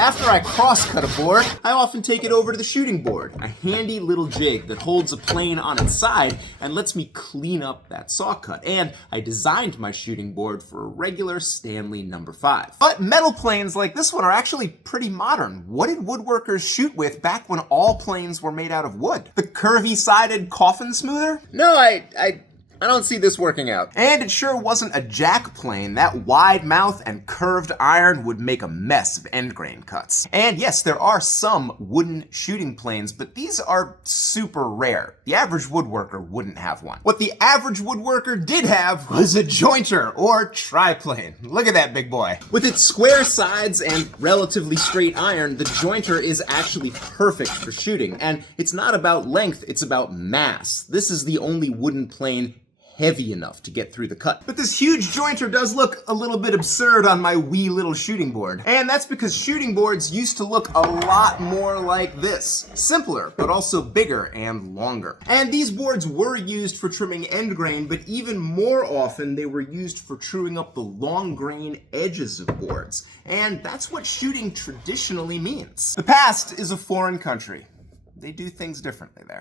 After I cross-cut a board, I often take it over to the shooting board, a handy little jig that holds a plane on its side and lets me clean up that saw cut. And I designed my shooting board for a regular Stanley No. 5. But metal planes like this one are actually pretty modern. What did woodworkers shoot with back when all planes were made out of wood? The curvy-sided coffin smoother? No, I don't see this working out. And it sure wasn't a jack plane. That wide mouth and curved iron would make a mess of end grain cuts. And yes, there are some wooden shooting planes, but these are super rare. The average woodworker wouldn't have one. What the average woodworker did have was a jointer, or triplane. Look at that big boy. With its square sides and relatively straight iron, the jointer is actually perfect for shooting. And it's not about length, it's about mass. This is the only wooden plane heavy enough to get through the cut. But this huge jointer does look a little bit absurd on my wee little shooting board. And that's because shooting boards used to look a lot more like this. Simpler, but also bigger and longer. And these boards were used for trimming end grain, but even more often they were used for truing up the long grain edges of boards. And that's what shooting traditionally means. The past is a foreign country. They do things differently there.